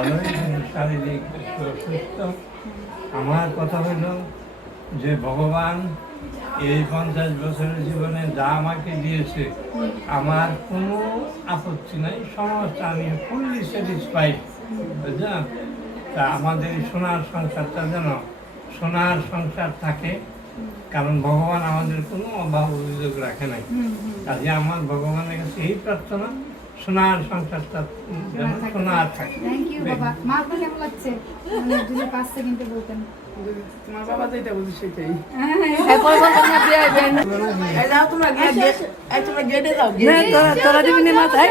ভালোই, কিন্তু শারীরিক একটু অসুস্থ। আমার কথা হলো যে ভগবান এই 50 বছরের জীবনে যা আমাকে দিয়েছে, আমার কোনো আপত্তি নাই, সমস্ত আমি ফুললি স্যাটিসফাইড, বুঝলাম। তা আমাদের এই সোনার সংসারটা যেন সোনার সংসার থাকে, কারণ ভগবান আমাদের কোনো অভাব অভিযোগ রাখে নাই। কাজে আমার ভগবানের কাছে এই প্রার্থনা, সোনার সংসারটা যেন সোনার থাকে। থ্যাংক ইউ বাবা। মা আপনার কেমন লাগছে? মানে যদি 5 সেকেন্ডে বলতেন। তোমার বাবা যেটা বলছে সেটাই। এরপর বলতাম না দিয়ে আইবেন। এই যাও তোমরা গেটে যাও। তোরা দিবি না মাথায়